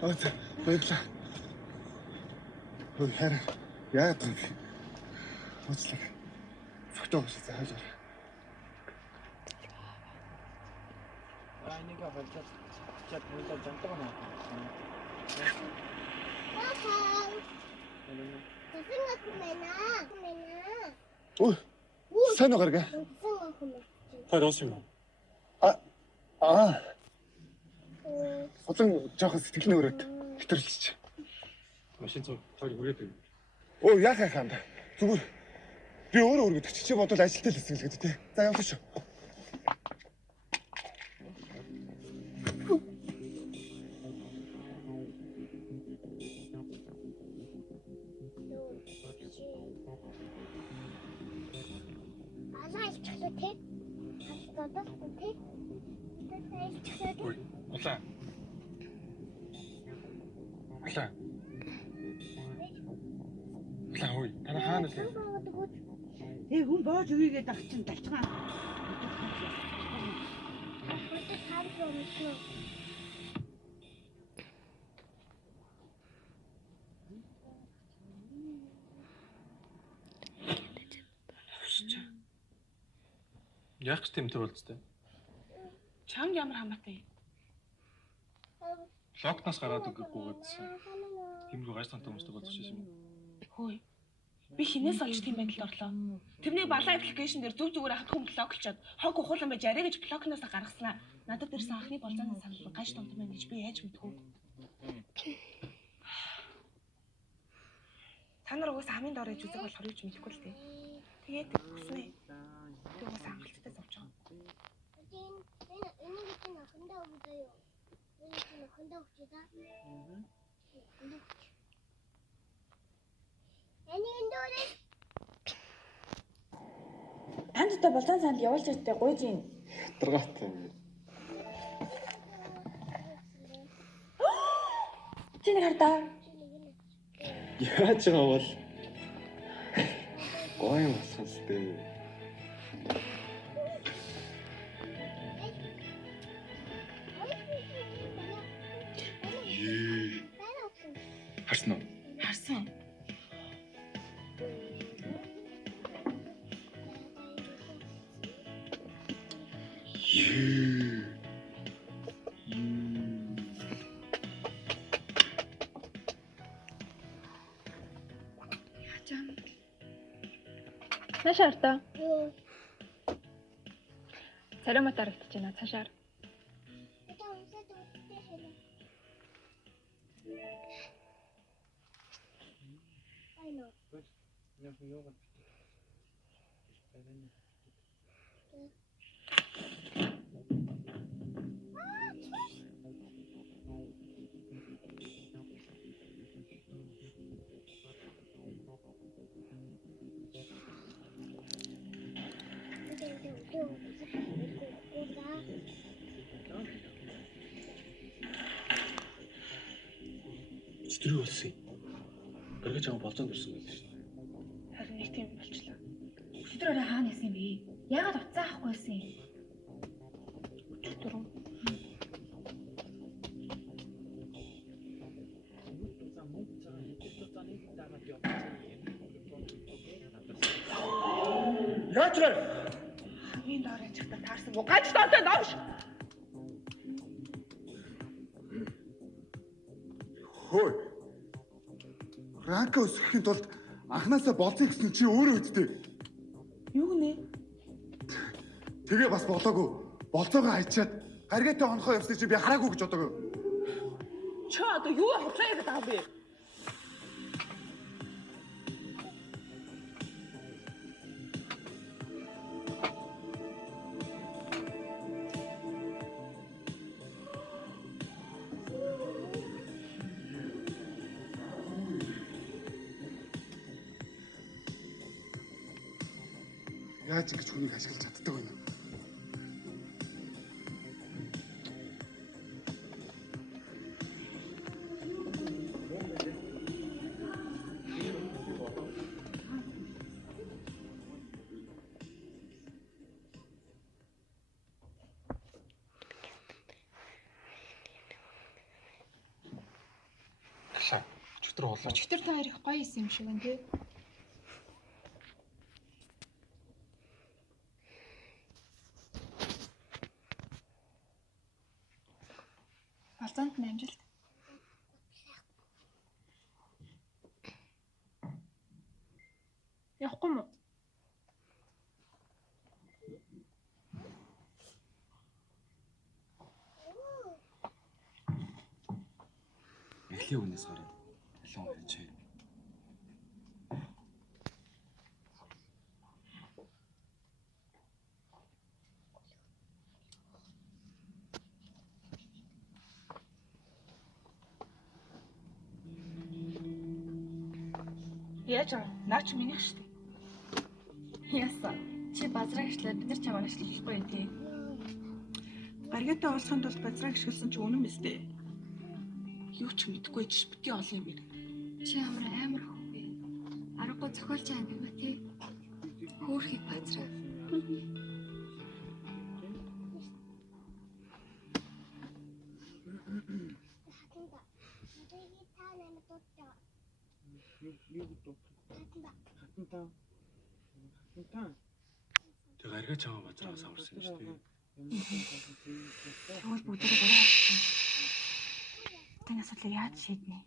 Баярлалаа. Хөөе хараа. Яагаад юм бэ? Уучлаарай. Фотогоос зааж аваа. Энийг аваад чад мөдө жантаа наа. Ой. Сайн уу гарга? Хоёр ус юм. Улан жоохон сэтгэлний өрөөд хэтрэлчих. Машин цог хоёр хүрээд байв. Оо яах хаанда. Зүгээр. Би өөрөө өргөдөг чи бодвол ажилтал хэсэг л гэдэг тий. За явлаа шүү. Улаа. Ой, танаа хаана л. Хүн боож үгээд авчин талчгаа. Яах ч тэмтэр болцтой. Чамд ямар хамаатай? Локноос гараад үгүйгээд тиймэрхүү гаж тантаа хүмүүстэй болчихсон юм. Хөөе. Би хинээс олж тийм байдалд орлоо. Тэрний балаа аппликейшн дээр зүг зүгээр хатхан блоклчоод хог ухуулан байж арай гэж блокноос гаргаснаа. Надад ирсэн анхны болзооны санал гаж томт мэн гэж би яаж мэдэх вэ? Та нар угсаа хамгийн доор иж үзэг болохоор юу ч мэдэхгүй л дээ. Тэгээд хүснэ. Би угсаа анхалттай зовж байгаа. Тандтай болон санд явуулж иртээ гуйж ийн. Даргаатай. Чи нэг хардаа. Яаж байгаа бол гоё юм асуустай. Харсан уу? Харсан. Цаашаар та. Царамаа тарагдаж байна цаашаар. Читрүү болсон юм. Гаргаж аваа болзоонд ирсэн гэдэг шин. Харин нэг тийм болчлаа. Өчигдөр орой хаана исэн бэ? Яагаад уцаа авахгүйсэн юм? Өчигдөр үү? Яаж вэ? Хамгийн доор ачигта таарсан уу? Гаж тоотой новш. Хөөе. Ранка өсөхийн тулд анханасаа болцсон гэсэн чи өөрөө үздэй. Юу гинэ? Тэгээ бас болоогүй. Болцоогоо хайчаад гаргаатай онхоо явсныг чи би хараагүй гэж бодоагүй. Чи одоо юу худлаа гэдэг аа бэ? Яаж ингэж хүнийг ашиглаж чаддаг вэ? Өчигдөр болоо. Өчигдөр та хоёр их гоё исэн юм шиг байна тий. Болзоонд нь амжилт. Явахгүй мó? Эхлээ үнээс гараад алон хэлчихээ. Яаж аа? Наа чи минийх шүү дээ. Яасан. Чи базраа гишлээ бид нар чамаар ажиллахгүй юм тий. Гаргатай уулзахын тулд базраа гიშгэлсэн чи үнэн биз дээ. Юу ч мэдэхгүй ч бити олон юм байна. Чи амар хөвгөө. Аргагүй зохиолч аим юм а тий. Хөөхийг базраа. Тэг арга чамаа базраагаас аварсан шүү дээ. Тэгвэл бүгдээ гараа авчихсан. Таны асуудлыг яаж шийднэ?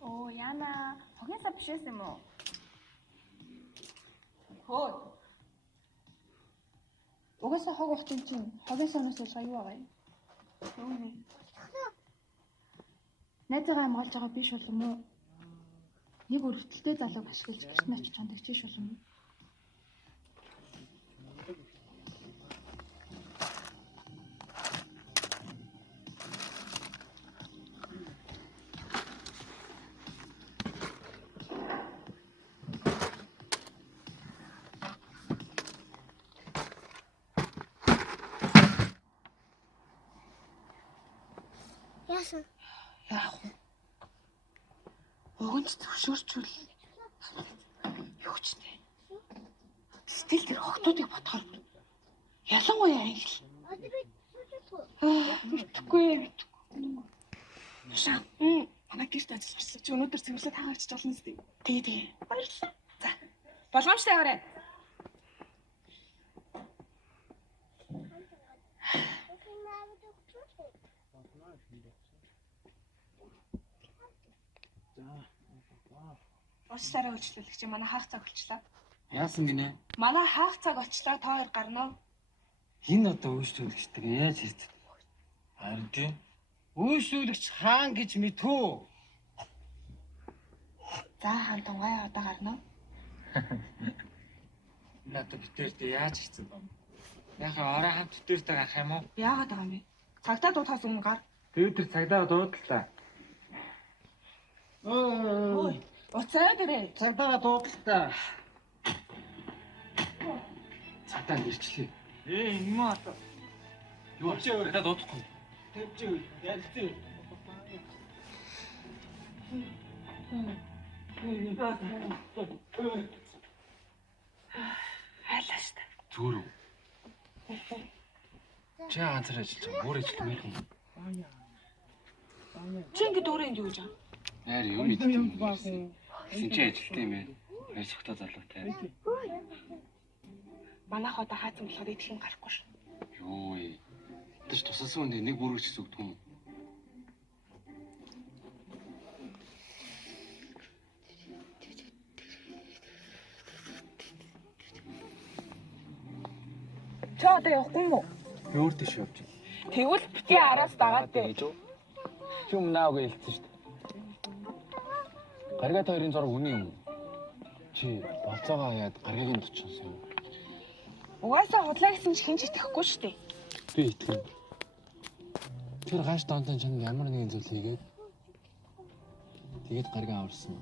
Оо яна, хогносоо бишээс юм уу? Хөөе. Угаасаа хог ухт юм чинь хогийн соноос ялгаа юу байгаа юм? Юуны? Найзаагаа хамгаалж байгаа биш болов уу? Нэг өрөвдөлтэй залууг ашиглаж гэрт нь очиж хандагчиж болов уу? Яасан? Яах вэ? Уган ч зөвшөөрчүүл. Юу ч дээ. Сэтгэл тэр хогтуудыг бодохоор ялангуяа англи. Мэдхгүй. Шаа. Манай гэрт ажиллаж чи өнөөдөр цэвэрлээд хаагаач болно зү. Тий. Баярлалаа. За. Болгоомжтой яваарай. Уучлаарай үйлчлүүлэгч манай хаах цаг болчлаа. Яасан гинэ? Манай хаах цаг очлоо та хоёр гарна уу? Энэ одоо үйлчлүүлэгчтэй яаж хэлдэг? Харин тийм. Үйлчлүүлэгч хаан гэж мэдхүү. За хаан тунгай одоо гарна уу? Надад битээрдээ яаж хийцэн бэ? Яхаа орой хамт битээрдээ гарах юм уу? Яагаад байгаа юм бэ? Цагтаа дуутахаас өмнө гар. Би өдөр цагдаа дуудлаа. Ой, уцаа дээрээ. Цагдаа дуудлаа. Цагдаа нэрчлээ. Энэ маа одоо. Юу ч цагдаа дуудлахгүй. Тэвч ялцээ. Хайлаа штэ. Зүгээр үү? Чи ганцаар ажиллаж байгаа. Өөр ажилтны юм. Чи ингэ дөрөнд юу гэж аа? Найр юу мэдчих юм бэ? Энд чи ажилтсан юм байна. Хоёр сухта залуутай. Манайх одоо хаацсан болохоор идэхэн гарахгүй ш. Юу ээ. Тэш тусалсан хүнд нэг бүргэж зүгдэх юм. Чи одоо явахгүй юм уу? Би өөр тийш явж байна. Тэгвэл битгий араас дагаад дээ. Чи өмнөөг хэлсэн шүү дээ. Гаргаад хоёрын зураг үнэн юм. Чи болцоогоо яад гаргагийн дочсон юм. Угаасаа худлаа гэсэн чи хинж итгэхгүй шүү дээ. Би итгэв. Тэр гаш донтон чанад ямар нэгэн зүйл хийгээд тэгээд гаргаа аварсан.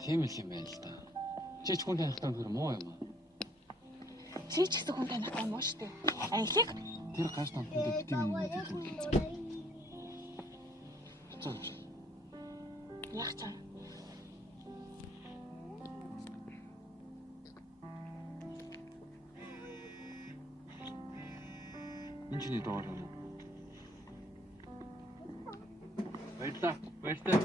Тийм л юм байна л да. Чи ч хүн танихтай бүр муу юм аа. Чи ч гэсэн хүн танихтай муу шүү дээ. Анхийг Тэр гаш донтон дээр битэн юм байдаг юм. Цогч. яг чам. Энэ чиний доор юм уу? Баярлаа. Баярлаа.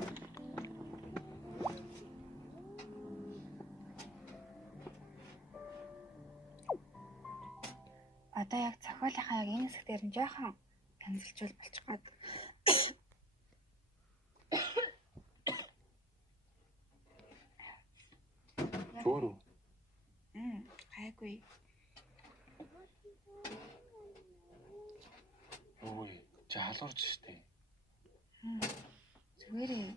Одоо яг зохиолынхаа яг энэ хэсгээр нь жоохон янзлжуул болчих гад. Зөөр үү? Гайгүй. Ой, чи халуурч штэ. Зүгээрээ.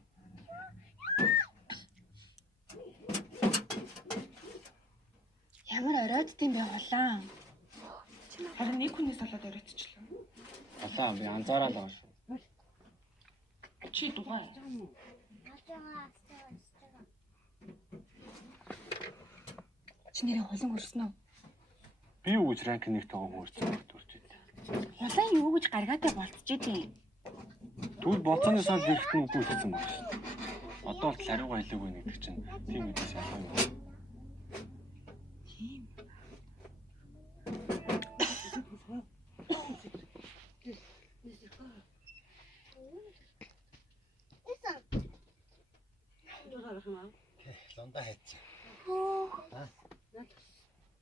Ямар оройдтiin бэ хулаан? Харин нэг хүнээс болоод оройтчлаа. Улаан би анзаараад байгаа шүү. Чи дугай. Чи нэрээ хулан хөрсөн үү? Би юу гэж ранк 1-тэйгээ хөрсөн төрч ийлээ. Хулаан юу гэж гаргаатай болцчихжээ. Тэгвэл болцооны сал ирэхэд нь үгүй хэлсэн байна шүү. Одоо л хариугаа хэлээгүй нэг чинь тийм үдээс ялгаа юм. Лонда хайцсан.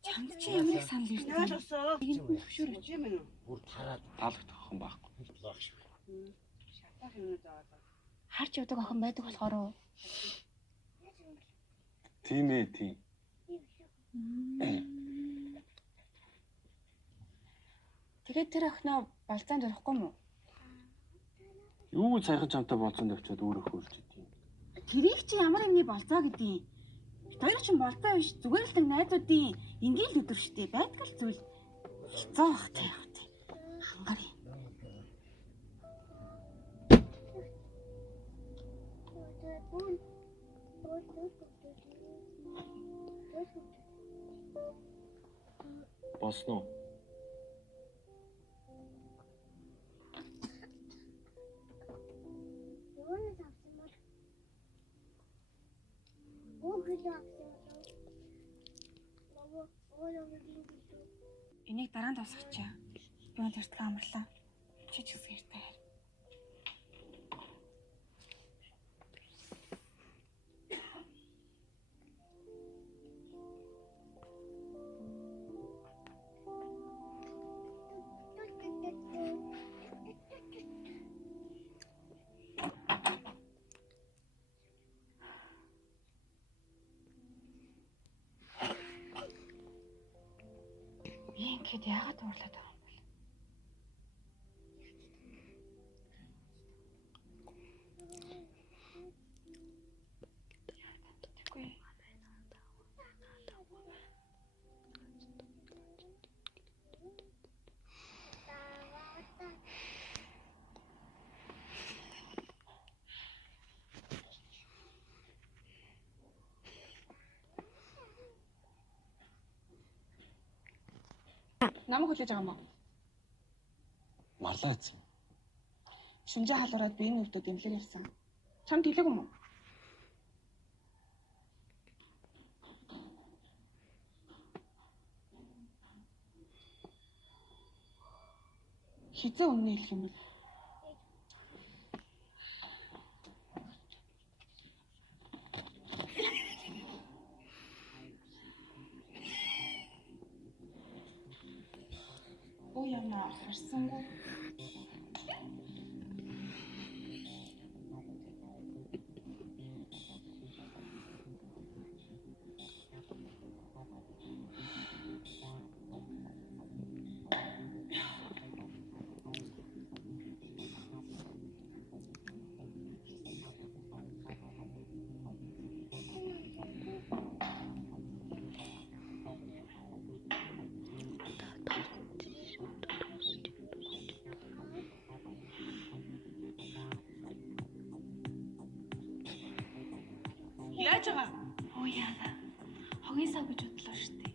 Чамд чи ямар их санал ирсэн? Наашсаа. Төвшөөрөж юм уу? Бүр тараад Таалагдах охин байхгүй. блок шүү. Шатах юм заагаад. харж явдаг охин байдаг болохоор уу? Тийм ээ, тийм. Тэгээд тэр охиноо болцоонд орохгүй юм уу? Юу гэж сайхан чамтай болцоонд авчиад өөрөө хөрж идэв. Тэрийг чи ямар юмны болцоо гэдгийг. Бид хоёр ч болцоо биш зүгээр л найзуудын ингээл өдөр штэ байдаг л зүйл. Хэцүү бах та яах вэ? Хангарыг. Босноо. Энийг дараа нь тусгачаа. Би он тэртгэ амарлаа. Чи ч гэсэн ярьтай. Тэгэхэд яагаад уурлаад байгаа юм бэ? Тэггүй. Намайг хүлээж байгаа юм уу? Марлаа эцэг. Шүнжээ халуураад биеийн өвдөд дэмлэг ярьсан. Чамд хэлээгүй юм уу? Хизээ үнэ хэлэх юм бэ? Оо яна харсангүй. Яаж байгаа? Оо яана. Хогийн сав гэж бодлоо шүү дээ.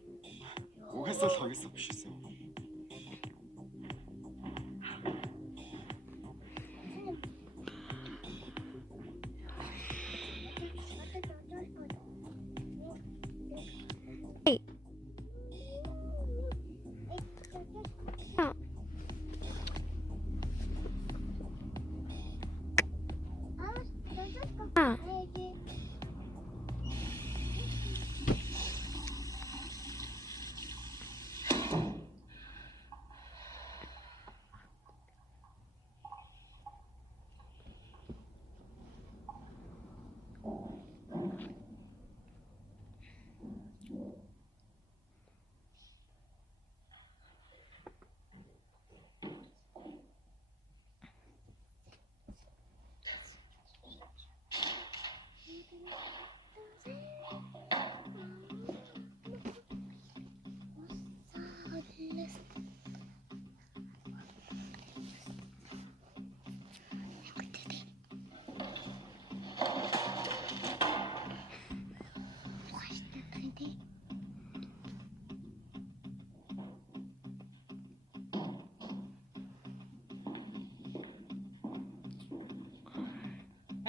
Угаас л хагас биш байсан.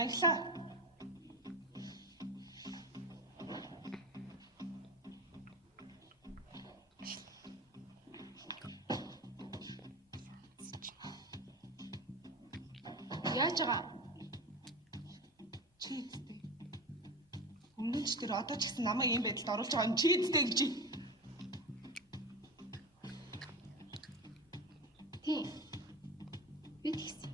Англаа. Яаж байгаа? Чи эцтэй. Өмнө ч тэр одоо ч гэсэн намайг ийм байдалд оруулж байгаа юм чи эцтэй гэж. Тийм. Би тэгсэн.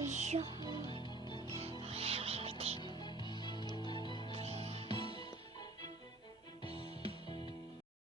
Еще.